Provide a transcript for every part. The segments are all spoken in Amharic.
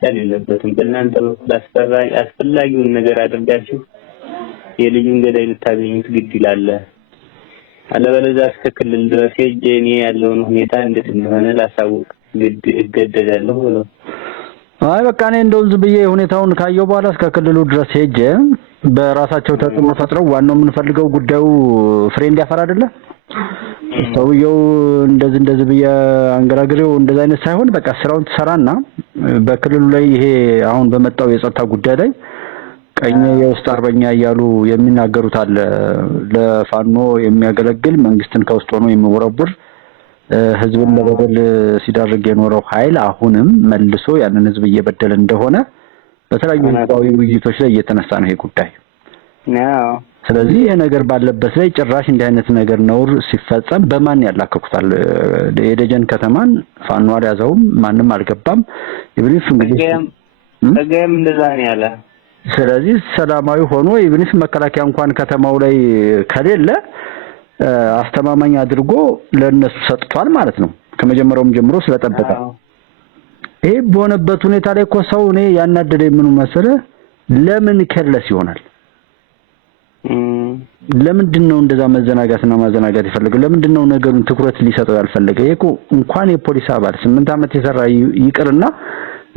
መቻል የለበትም። በእናንተ በኩል አስፈላጊውን ነገር አድርጋችሁ የልጁን ገዳይ ልታገኙት ግድ ይላል። አለበለዚያ እስከ ክልል ድረስ ሄጄ እኔ ያለውን ሁኔታ እንዴት እንደሆነ ላሳውቅ ግድ እገደዳለሁ ብለው አይ በቃ እኔ እንደው ዝም ብዬ ሁኔታውን ካየው በኋላ እስከ ክልሉ ድረስ ሄጄ በራሳቸው ተጽዕኖ ፈጥረው ዋናው የምንፈልገው ጉዳዩ ፍሬ እንዲያፈራ አይደለ? ሰውየው እንደዚህ ብዬ አንገራግሬው እንደዛ አይነት ሳይሆን በቃ ስራውን ተሰራና በክልሉ ላይ ይሄ አሁን በመጣው የጸጥታ ጉዳይ ላይ ቀኝ የውስጥ አርበኛ እያሉ የሚናገሩት አለ ለፋኖ የሚያገለግል መንግስትን ከውስጥ ሆኖ የሚወረብር ህዝብን ለበደል ሲዳርግ የኖረው ኃይል አሁንም መልሶ ያንን ህዝብ እየበደለ እንደሆነ በተለያዩ ህዝባዊ ውይይቶች ላይ እየተነሳ ነው ይሄ ጉዳይ። ስለዚህ ይሄ ነገር ባለበት ላይ ጭራሽ እንዲህ አይነት ነገር ነውር ሲፈጸም በማን ያላከኩታል? የደጀን ከተማን ፋኖ አልያዘውም፣ ማንም አልገባም። ይብሪፍ እንግዲህ ተገም እንደዛ ነው ያለ። ስለዚህ ሰላማዊ ሆኖ ይብሪፍ መከላከያ እንኳን ከተማው ላይ ከሌለ አስተማማኝ አድርጎ ለነሱ ሰጥቷል ማለት ነው ከመጀመሪያውም ጀምሮ ስለጠበቀ። ይሄ በሆነበት ሁኔታ ላይ እኮ ሰው እኔ ያናደደኝ ምኑ መሰለ ለምን ከለስ ይሆናል? ለምንድን ነው እንደዛ መዘናጋትና ማዘናጋት ይፈልጋል? ለምንድን ነው ነገሩን ትኩረት ሊሰጠው ያልፈለገ? ይሄ እንኳን የፖሊስ አባል 8 ዓመት የሰራ ይቅርና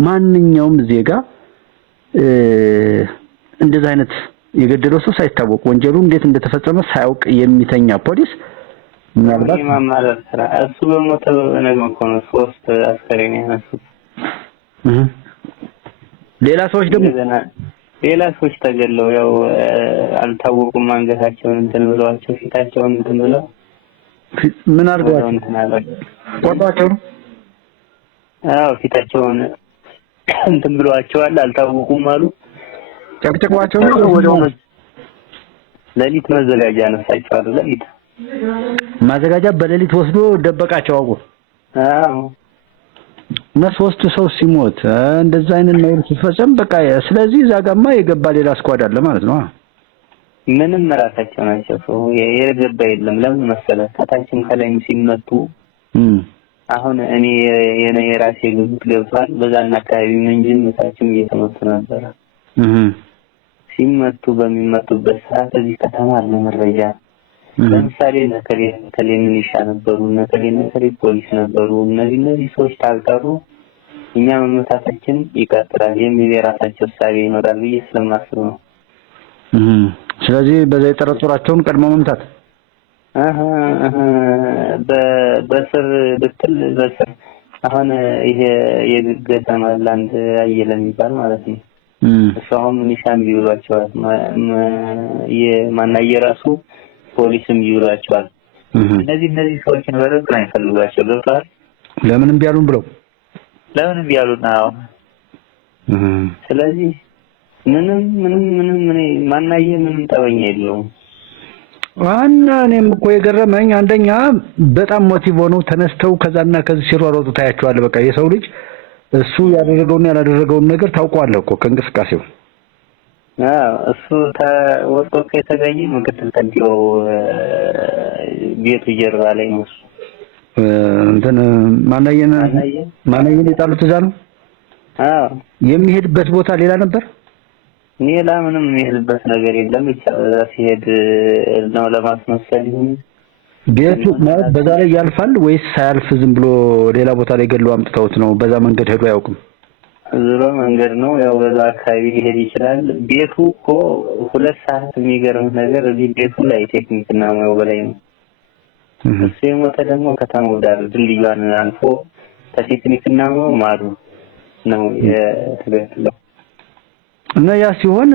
ማንኛውም ዜጋ እንደዛ አይነት የገደለው ሰው ሳይታወቅ ወንጀሉ እንዴት እንደተፈጸመ ሳያውቅ የሚተኛ ፖሊስ ምናልባት ማማረር ስራ እሱ በሞተ ነገር እኮ ነው 3 አስከሬን ያነሱት። ሌላ ሰዎች ተገለው ያው አልታወቁም አንገታቸውን እንትን ብለዋቸው ፊታቸውን እንትን ብለው ምን አድርገዋቸው ቆርጧቸው ፊታቸውን እንትን ብለዋቸዋል አልታወቁም አሉ። ጨቅጨቋቸው ነው ወዲያው ለሊት መዘጋጃ ነሳቸዋል። ለሊት ማዘጋጃ በሌሊት ወስዶ ደበቃቸው አውቆ እና 3 ሰው ሲሞት እንደዛ አይነት ነገር ሲፈጸም በቃ ስለዚህ ዛጋማ የገባ ሌላ ስኳድ አለ ማለት ነው። ምንም ራሳቸው ናቸው ሰው የገባ የለም። ለምን መሰለህ ታታችን ከላይም ሲመቱ አሁን እኔ የራሴ ግብት ገብቷል በዛና አካባቢ መንጂን መታችን እየተመቱ ነበር። ሲመቱ በሚመቱበት ሰዓት እዚህ ከተማ አለ መረጃ ለምሳሌ ነከሌ ሚሊሻ ነበሩ፣ ነከሌ ፖሊስ ነበሩ። እነዚህ ሰዎች ታልቀሩ እኛ መመታታችን ይቀጥላል የሚል የራሳቸው ሐሳብ ይኖራል ብዬ ስለማስብ ነው። ስለዚህ በዛ የጠረጠራቸውን ቀድሞ መምታት በስር ብትል በስር አሁን ይሄ የገጠማ ላንድ አየለ የሚባል ማለት ነው። እሷም ሚሊሻም ቢውሏቸዋል የማናየራሱ ፖሊስም ይውላቸዋል። እነዚህ ሰዎችን በረብ ላይ ፈልጓቸው ገብቷል። ለምንም ቢያሉን ብለው ለምንም ቢያሉን አዎ። ስለዚህ ምንም ማናየ ምንም ጠበኛ የለውም። ዋና እኔም እኮ የገረመኝ አንደኛ በጣም ሞቲቭ ሆነው ተነስተው ከዛና ከዚህ ሲሯሯጡ ታያቸዋል። በቃ የሰው ልጅ እሱ ያደረገውና ያላደረገውን ነገር ታውቀዋለህ እኮ ከእንቅስቃሴው። እሱ ወጥቶ ከተገኘ ምክትል ከንቲባው ቤቱ ጀርባ ላይ ነው እንትን ማናየን የጣሉት እዛ ነው። የሚሄድበት ቦታ ሌላ ነበር። ሌላ ምንም የሚሄድበት ነገር የለም። ብቻ ሲሄድ ነው ለማስመሰል ይሁን ቤቱ ማለት በዛ ላይ ያልፋል ወይስ ሳያልፍ ዝም ብሎ ሌላ ቦታ ላይ ገለው አምጥተውት ነው? በዛ መንገድ ሄዶ አያውቅም። ዙሮ መንገድ ነው ያው በዛ አካባቢ ሊሄድ ይችላል። ቤቱ እኮ 2 ሰዓት የሚገርም ነገር እዚህ ቤቱ ላይ ቴክኒክና ሙያው በላይ ነው። እሱ የሞተ ደግሞ ከተማው ዳር ድልድዩን አልፎ ቴክኒክና ሙያው ማሩ ነው የተገደለው። እና ያ ሲሆን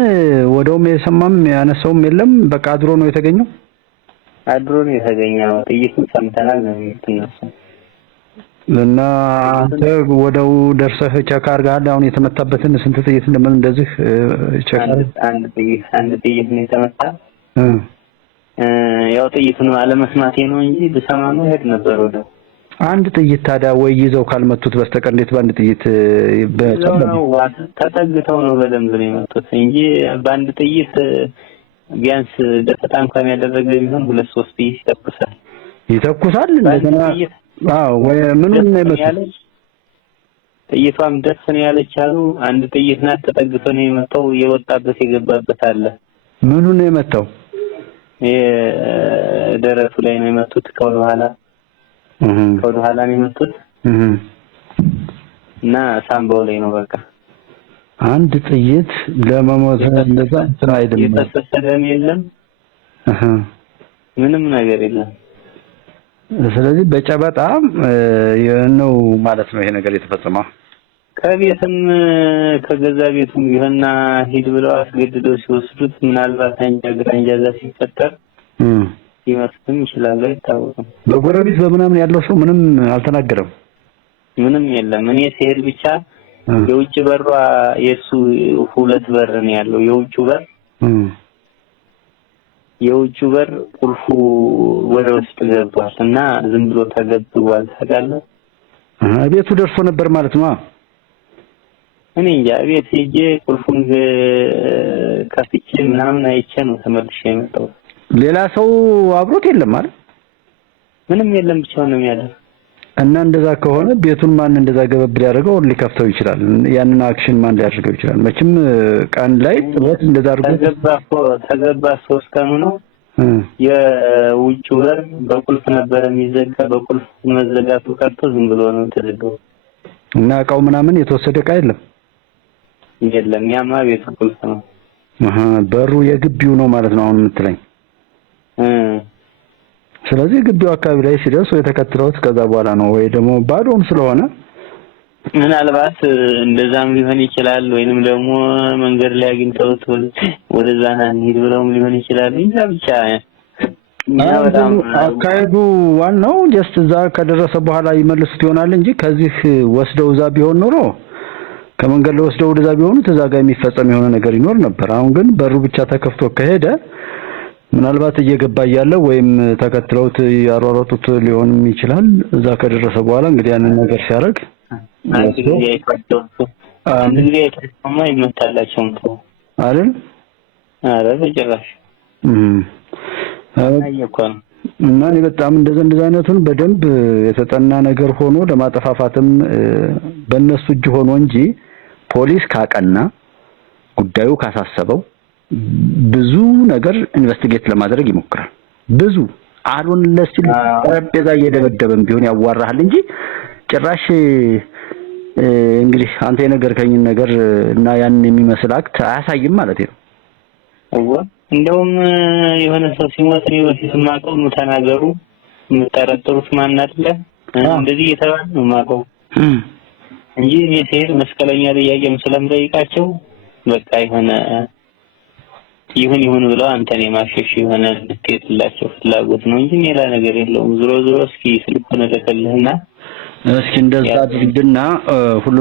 ወደውም የሰማም ያነሳውም የለም። በቃ አድሮ ነው የተገኘው። አድሮ ነው የተገኘው። ጥይቱን ሰምተናል ነው የሚተነሳው። እና አንተ ወደው ደርሰህ ቸክ አድርገሃል? አሁን የተመታበትን ስንት ጥይት እንደምን እንደዚህ ቸክ አንድ ጥይት ነው የተመታ። ያው ጥይቱን አለመስማቴ ነው እንጂ በሰማ ነው ሄድ ነበር ወደ አንድ ጥይት ታዲያ ወይ ይዘው ካልመቱት በስተቀር እንዴት በአንድ ጥይት ተጠግተው ነው በደንብ ነው የመቱት እንጂ በአንድ ጥይት ቢያንስ ደፈጣ እንኳን ያደረገ ቢሆን 2-3 ጥይት ይተኩሳል እንደገና ወይ ምንም ነው ጥይቷም ደስ ነው ያለች አሉ። አንድ ጥይት ናት ተጠግቶ ነው የመታው። የወጣበት የገባበት አለ። ምኑ ነው የመታው? ደረቱ ላይ ነው የመቱት። ከኋላ ነው የመቱት እና ሳምባው ላይ ነው በቃ። አንድ ጥይት ለመሞት እንደዛ እንትን አይደለም። የተሰሰደም የለም ምንም ነገር የለም። ስለዚህ በጨበጣ ነው ማለት ነው ይሄ ነገር የተፈጸመው። ከቤትም ከገዛ ቤቱም ቢሆንና ሂድ ብለው አስገድደው ሲወስዱት ምናልባት አንጃዛ ሲፈጠር ይመስልም ይችላል አይታወቅም። በጎረቤት በምናምን ያለው ሰው ምንም አልተናገረም። ምንም የለም። እኔ ሲሄድ ብቻ የውጭ በሯ የሱ ሁለት በር ነው ያለው። የውጭ በር ቁልፉ ወደ ውስጥ ገብቷል እና ዝም ብሎ ተገብቷል። ታውቃለህ? ቤቱ ደርሶ ነበር ማለት ነው። እኔ እንጃ ቤት ሄጄ ቁልፉን ከፍቼ ምናምን አይቼ ነው ተመልሼ የመጣው። ሌላ ሰው አብሮት የለም ማለት? ምንም የለም፣ ብቻውን ነው ያለው። እና እንደዛ ከሆነ ቤቱን ማን እንደዛ ገበብ ያደርገው ሊከፍተው ይችላል? ያንን አክሽን ማን ሊያደርገው ይችላል? መቼም ቀን ላይ ጥበት እንደዛ አድርጎ ተገባ 3 ቀኑ ነው። የውጭ በር በቁልፍ ነበር የሚዘጋ። በቁልፍ መዘጋቱ ቀርቶ ዝም ብሎ ነው ተዘጋው። እና እቃው ምናምን የተወሰደ እቃ የለም? የለም። ያማ ቤቱ ቁልፍ ነው። በሩ የግቢው ነው ማለት ነው አሁን የምትለኝ? ስለዚህ ግቢው አካባቢ ላይ ሲደርስ ወይ ተከትለውት ከዛ በኋላ ነው ወይ ደግሞ ባዶም ስለሆነ ምናልባት እንደዛም ሊሆን ይችላል። ወይንም ደግሞ መንገድ ላይ አግኝተውት ወደዛ ሄድ ብለውም ሊሆን ይችላል። እንጃ ብቻ አካሄዱ ዋናው ጀስት እዛ ከደረሰ በኋላ ይመልሱት ይሆናል እንጂ ከዚህ ወስደው እዛ ቢሆን ኖሮ ከመንገድ ላይ ወስደው ወደዛ ቢሆኑት እዛ ጋር የሚፈጸም የሆነ ነገር ይኖር ነበር። አሁን ግን በሩ ብቻ ተከፍቶ ከሄደ ምናልባት እየገባ ያለ ወይም ተከትለውት ያሯሯጡት ሊሆንም ይችላል። እዛ ከደረሰ በኋላ እንግዲህ ያንን ነገር ሲያደርግ አንድ ጊዜ ይመታላቸው ነው አይደል? አረ በጭራሽ እና እኔ በጣም እንደዛ አይነቱን በደንብ የተጠና ነገር ሆኖ ለማጠፋፋትም በእነሱ እጅ ሆኖ እንጂ ፖሊስ ካቀና ጉዳዩ ካሳሰበው ብዙ ነገር ኢንቨስቲጌት ለማድረግ ይሞክራል። ብዙ አሉን ለሲል ጠረጴዛ እየደበደበም ቢሆን ያዋራሃል እንጂ ጭራሽ እንግዲህ አንተ የነገርከኝ ነገር እና ያን የሚመስል አክት አያሳይም ማለት ነው። እንደውም የሆነ ሰው ሲሞት ነው በፊት ማቀው ነው ተናገሩ የምትጠረጥሩት ማን አይደለ እንደዚህ እየተባለ ነው ማቀው እንጂ እኔ ሲሄድ መስቀለኛ ጥያቄም ስለምጠይቃቸው በቃ ይሁን ብለው አንተን የማሸሽ የሆነ ልትሄድላቸው ፍላጎት ነው እንጂ ሌላ ነገር የለውም። ዞሮ እስኪ ስልኩን ልከልህና እስኪ እንደዛ አድርግና ሁሉ